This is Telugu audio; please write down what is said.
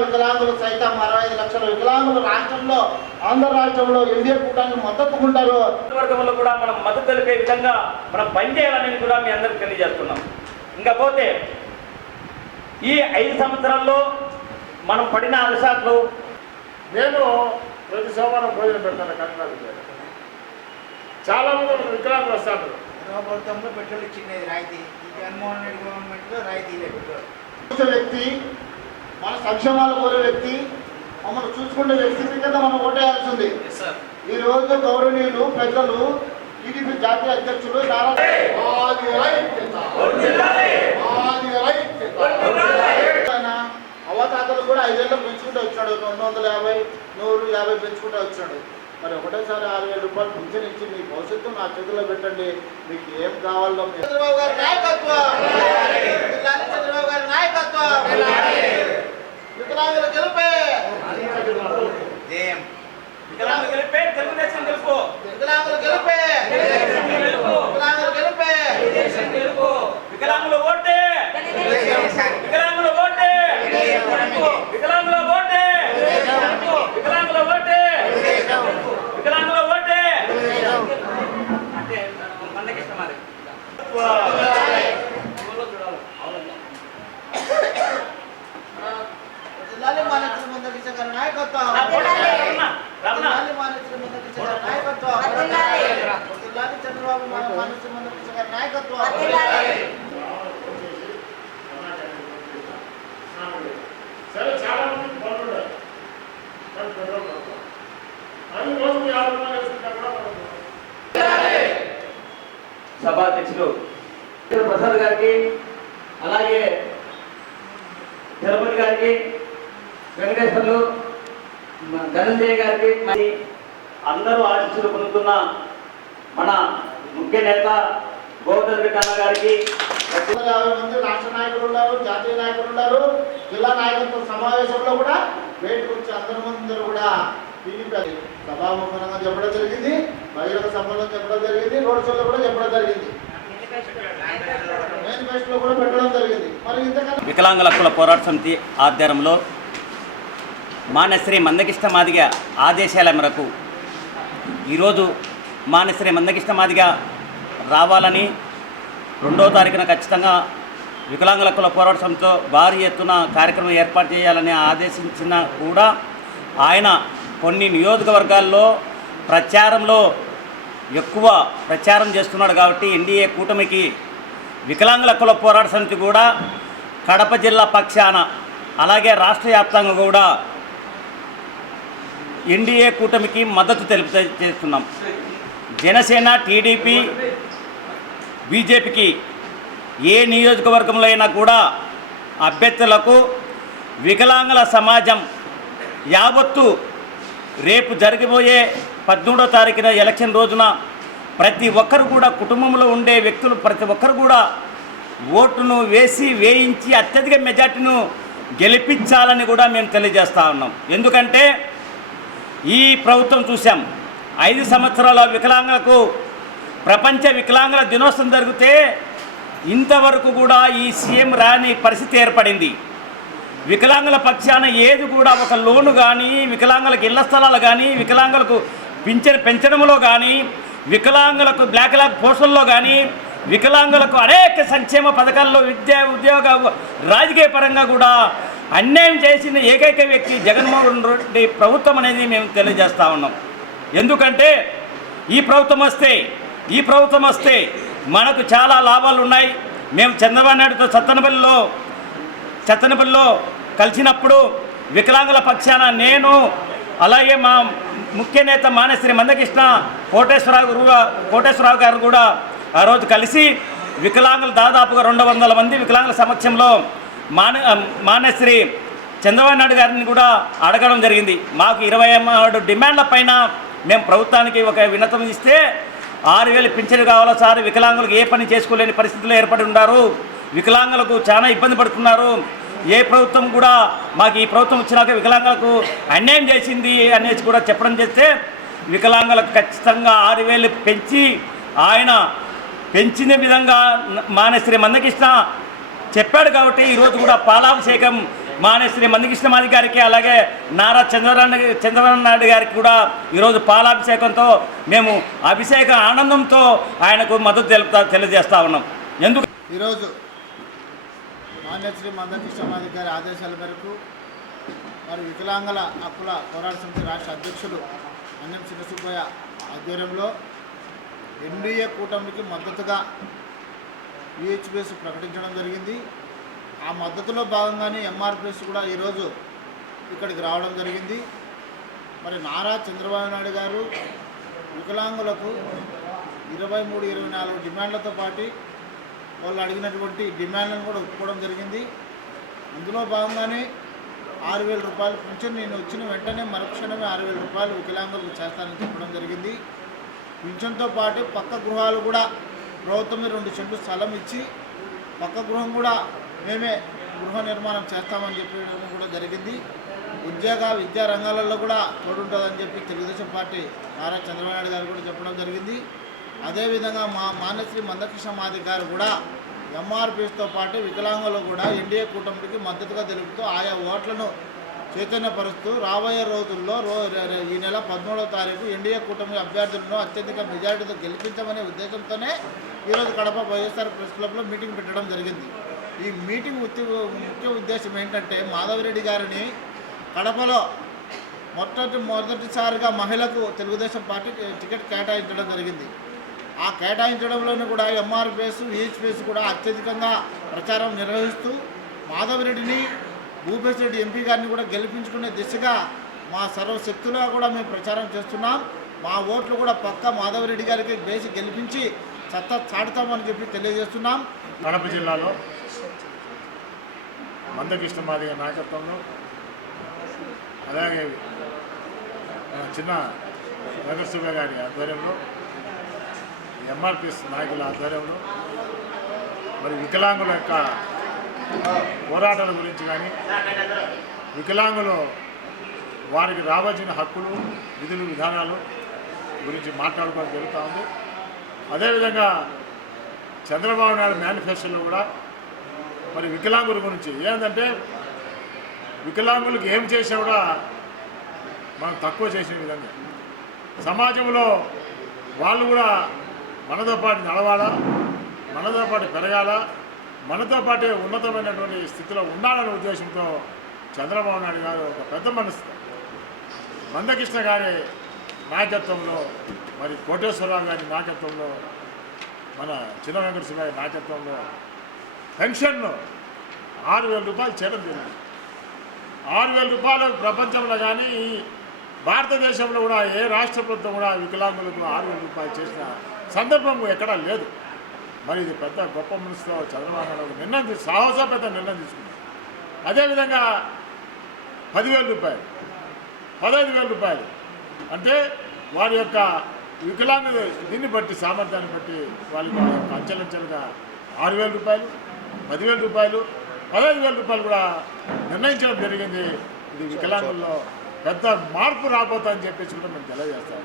వికలాంగులు సైతం 65 లక్షల వికలాంగులు రాష్ట్రంలో ఆంధ్ర రాష్ట్రంలో ఎన్డీఏ కూటమికి మద్దతుకుంటారు. వర్గంలో కూడా మనం మద్దతు తెలిపే విధంగా మనం పనిచేయాలని కూడా మీ అందరికి తెలియజేస్తున్నాం. ఇంకా పోతే ఈ 5 సంవత్సరాల్లో మనం పడిన అలసాట్లు, నేను ప్రతి సోమవారం భోజనం పెడతాను కర్ణాటక. చాలా మంది వికలాంగులు వస్తారు. ప్రభుత్వంలో పెట్రోల్ ఇచ్చింది రాయితీ, జగన్మోహన్ రెడ్డి గవర్నమెంట్లో రాయితీ లేదు. వ్యక్తి మన సంక్షేమాలు కోరే వ్యక్తి, మమ్మల్ని చూసుకునే వ్యక్తి కదా మనం ఓటేయాల్సింది. ఈ రోజు గౌరవనీయులు పెద్దలు టీడీపీ జాతీయ అధ్యక్షులు అవతాతలు కూడా 5 ఏళ్ళు పెంచుకుంటూ వచ్చాడు. 250, 150 పెంచుకుంటూ వచ్చాడు. మరి ఒకటేసారి 6,000 రూపాయలు పింఛన్ ఇచ్చి మీ భవిష్యత్తు నా చేతిలో పెట్టండి, మీకు ఏం కావాలో. చంద్రబాబు గారి నాయకత్వం, చంద్రబాబు గారి నాయకత్వం, వికలాంగుల గెలుపే, వికలాంగుల గెలుపే, తెలుగుదేశం గెలుపు, వికలాంగుల గెలుపే, వికలాంగుల గెలుపే, వికలాంగుల ఓటే, వికలాంగుల ఓటే, వికలాంగుల ఓటే, వికలాంగుల ఓటే, వికలాంగుల ఓటే అంటే మనకి ఇష్టం. జిల్లాలో మానేసిన ముందుకు గారి నాయకత్వం, జిల్లాలో మానేసిన ముందుకు గారి నాయకత్వం, జిల్లాలో చంద్రబాబు మానేసిన ముందుకు గారి నాయకత్వం. సరే, చాలా మంది బాగుంటారు. అది రోజు 50 రూపాయలు వేసుకుంటా కూడా సభాధ్యక్షులు ప్రసాద్ గారికి, అలాగే తిరుపతి గారికి, వెంకటేశ్వర్లు, ధనంజయ గారికి, అందరూ ఆశీస్సులు పొందుతున్న మన ముఖ్య నేత గోవర్ధన్ కన్నా గారికి, 50 మంది రాష్ట్ర నాయకులు ఉన్నారు, జాతీయ నాయకులు ఉన్నారు. జిల్లా నాయకత్వ సమావేశంలో కూడా బయటకు వచ్చి అందరూ కూడా టీడీపీ సభాముఖంగా చెప్పడం జరిగింది, బహిరంగ సభలో చెప్పడం జరిగింది, రోడ్ షోలో కూడా చెప్పడం జరిగింది, మేనిఫెస్టోలో కూడా పెట్టడం జరిగింది. మరి ఇంతకన్నా వికలాంగుల హక్కుల పోరాట సమితి ఆధ్వర్యంలో మానశ్రీ మందకృష్ణ మాదిగ ఆదేశాల మేరకు ఈరోజు మానశ్రీ మందకృష్ణ మాదిగ రావాలని 2వ తారీఖున ఖచ్చితంగా వికలాంగుల హక్కుల పోరాట సమితితో భారీ ఎత్తున కార్యక్రమం ఏర్పాటు చేయాలని ఆదేశించిన కూడా ఆయన కొన్ని నియోజకవర్గాల్లో ప్రచారంలో ఎక్కువ ప్రచారం చేస్తున్నాడు. కాబట్టి ఎన్డీఏ కూటమికి వికలాంగుల హక్కుల పోరాట సమితి కూడా కడప జిల్లా పక్షాన, అలాగే రాష్ట్ర వ్యాప్తంగా కూడా ఎన్డీఏ కూటమికి మద్దతు చేస్తున్నాం. జనసేన, టీడీపీ, బీజేపీకి ఏ నియోజకవర్గంలో అయినా కూడా అభ్యర్థులకు వికలాంగుల సమాజం యావత్తు రేపు జరగబోయే 18వ తారీఖున ఎలక్షన్ రోజున ప్రతి ఒక్కరు కూడా, కుటుంబంలో ఉండే వ్యక్తులు ప్రతి ఒక్కరు కూడా ఓటును వేయించి అత్యధిక మెజార్టీను గెలిపించాలని కూడా మేము తెలియజేస్తూ ఉన్నాం. ఎందుకంటే ఈ ప్రభుత్వం చూసాం, 5 సంవత్సరాల వికలాంగులకు ప్రపంచ వికలాంగుల దినోత్సవం జరిగితే ఇంతవరకు కూడా ఈ సీఎం రాని పరిస్థితి ఏర్పడింది. వికలాంగుల పక్షాన ఏది కూడా ఒక లోను కానీ, వికలాంగులకు ఇళ్ల స్థలాలు కానీ, వికలాంగులకు పింఛను పెంచడంలో కానీ, వికలాంగులకు బ్లాక్ పోస్టుల్లో కానీ, వికలాంగులకు అనేక సంక్షేమ పథకాల్లో విద్య, ఉద్యోగ, రాజకీయ పరంగా కూడా అన్యాయం చేసిన ఏకైక వ్యక్తి జగన్మోహన్ రెడ్డి ప్రభుత్వం అనేది మేము తెలియజేస్తూ ఉన్నాం. ఎందుకంటే ఈ ప్రభుత్వం వస్తే మనకు చాలా లాభాలు ఉన్నాయి. మేము చంద్రబాబు నాయుడుతో సత్తెనపల్లిలో కలిసినప్పుడు వికలాంగుల పక్షాన నేను, అలాగే మా ముఖ్య నేత మానశ్రీ మందకృష్ణ కోటేశ్వరరావు గారు కూడా ఆ రోజు కలిసి వికలాంగులు దాదాపుగా 200 మంది వికలాంగుల సమక్షంలో మానశ్రీ చంద్రబాబు నాయుడు గారిని కూడా అడగడం జరిగింది. మాకు 23 డిమాండ్ల పైన మేము ప్రభుత్వానికి ఒక వినతం ఇస్తే 6,000 పింఛను కావాలా సార్, వికలాంగులకు ఏ పని చేసుకోలేని పరిస్థితుల్లో ఏర్పడి ఉన్నారు, వికలాంగులకు చాలా ఇబ్బంది పడుతున్నారు, ఏ ప్రభుత్వం కూడా మాకు ఈ ప్రభుత్వం వచ్చినాక వికలాంగులకు అన్యాయం చేసింది అనేసి కూడా చెప్పడం చేస్తే వికలాంగులకు ఖచ్చితంగా 6,000 పెంచి ఆయన పెంచిన విధంగా మానశ్రీ మందకృష్ణ చెప్పాడు. కాబట్టి ఈరోజు కూడా పాలాభిషేకం మానేశ్రీ మందకృష్ణమాది గారికి అలాగే నారా చంద్రబాబు నాయుడు గారికి కూడా ఈరోజు పాలాభిషేకంతో మేము అభిషేక ఆనందంతో ఆయనకు మద్దతు తెలియజేస్తూ ఉన్నాం. ఎందుకు ఈరోజు మాన్యశ్రీ మందకృష్ణమాది గారి ఆదేశాల మేరకు మరి వికలాంగుల హక్కుల పోరాట సమితి రాష్ట్ర అధ్యక్షుడు అన్నం చిన్నసుబ్బయ్య ఆధ్వర్యంలో ఎన్డీఏ కూటమికి మద్దతుగా యూహెచ్పిఎస్ ప్రకటించడం జరిగింది. ఆ మద్దతులో భాగంగానే ఎంఆర్పిఎస్ కూడా ఈరోజు ఇక్కడికి రావడం జరిగింది. మరి నారా చంద్రబాబు నాయుడు గారు వికలాంగులకు 23-24 డిమాండ్లతో పాటు వాళ్ళు అడిగినటువంటి డిమాండ్లను కూడా ఒప్పుకోవడం జరిగింది. అందులో భాగంగానే 6,000 రూపాయలు పింఛన్ నేను వచ్చిన వెంటనే మరుక్షణమే 6,000 రూపాయలు వికలాంగులకు చేస్తానని చెప్పడం జరిగింది. పింఛన్తో పాటు పక్క గృహాలు కూడా ప్రభుత్వమే 2 సెంట్లు స్థలం ఇచ్చి పక్క గృహం కూడా మేమే గృహ నిర్మాణం చేస్తామని చెప్పడం కూడా జరిగింది. విద్యా రంగాలలో కూడా తోడుంటుందని చెప్పి తెలుగుదేశం పార్టీ నారా చంద్రబాబు నాయుడు గారు కూడా చెప్పడం జరిగింది. అదేవిధంగా మాన్యశ్రీ మందకృష్ణమాది గారు కూడా ఎంఆర్పిఎస్తో పాటు వికలాంగులు కూడా ఎన్డీఏ కూటమికి మద్దతుగా తెలుపుతూ ఆయా ఓట్లను చైతన్యపరుస్తూ రాబోయే రోజుల్లో ఈ నెల 13వ తారీఖు ఎన్డీఏ కూటమి అభ్యర్థులను అత్యధిక మెజారిటీతో గెలిపించమనే ఉద్దేశంతోనే ఈరోజు కడప వైఎస్ఆర్ ప్రెస్ క్లబ్లో మీటింగ్ పెట్టడం జరిగింది. ఈ మీటింగ్ ముఖ్య ఉద్దేశం ఏంటంటే మాధవిరెడ్డి గారిని కడపలో మొదటిసారిగా మహిళకు తెలుగుదేశం పార్టీ టికెట్ కేటాయించడం జరిగింది. ఆ కేటాయించడంలోనూ కూడా ఎంఆర్పిఎస్ విహెచ్పిఎస్ కూడా అత్యధికంగా ప్రచారం నిర్వహిస్తూ మాధవిరెడ్డిని భూపేశ్ రెడ్డి ఎంపీ గారిని కూడా గెలిపించుకునే దిశగా మా సర్వశక్తులుగా కూడా మేము ప్రచారం చేస్తున్నాం. మా ఓట్లు కూడా పక్క మాధవిరెడ్డి గారికి వేసి గెలిపించి సత్తా చాటుతామని చెప్పి తెలియజేస్తున్నాం. కడప జిల్లాలో మందకృష్ణమాది గారి నాయకత్వంలో అలాగే చిన్న వెంకటసుబ్బయ్య గారి ఆధ్వర్యంలో ఎంఆర్పిఎస్ నాయకుల ఆధ్వర్యంలో మరి వికలాంగుల యొక్క పోరాటాల గురించి కానీ వికలాంగులు వారికి రావాల్సిన హక్కులు విధులు విధానాలు గురించి మాట్లాడుకోవడం జరుగుతూ ఉంది. అదేవిధంగా చంద్రబాబు నాయుడు మేనిఫెస్టోలో కూడా మరి వికలాంగుల గురించి ఏంటంటే వికలాంగులకు ఏం చేసినా కూడా మనం తక్కువ చేసిన విధంగా సమాజంలో వాళ్ళు కూడా మనతో పాటు నడవాలా, మనతో పాటు పెరగాల, మనతో పాటే ఉన్నతమైనటువంటి స్థితిలో ఉండాలనే ఉద్దేశంతో చంద్రబాబు నాయుడు గారు ఒక పెద్ద మనసు మందకృష్ణ గారి నాయకత్వంలో మరి కోటేశ్వరరావు గారి నాయకత్వంలో మన చిన్న వెంకటేశ్వర గారి నాయకత్వంలో పెన్షన్ను 6,000 రూపాయలు చేయడం జరిగింది. 6,000 రూపాయలు ప్రపంచంలో కానీ భారతదేశంలో కూడా ఏ రాష్ట్ర ప్రభుత్వం కూడా వికలాంగులకు 6,000 రూపాయలు చేసిన సందర్భం ఎక్కడా లేదు. మరి ఇది పెద్ద గొప్ప మనసులో చంద్రబాబు నాయుడు నిర్ణయం పెద్ద నిర్ణయం తీసుకున్నారు. అదేవిధంగా 10,000 రూపాయలు 15,000 రూపాయలు అంటే వారి యొక్క వికలాంగులు దీన్ని బట్టి సామర్థ్యాన్ని బట్టి వాళ్ళకి అంచెలంచెలుగా 6,000 రూపాయలు 10,000 రూపాయలు 15,000 రూపాయలు కూడా నిర్ణయించడం జరిగింది. ఇది వికలాంగుల్లో పెద్ద మార్పు రాబోతుందని చెప్పేసి కూడా మేము తెలియజేస్తాం.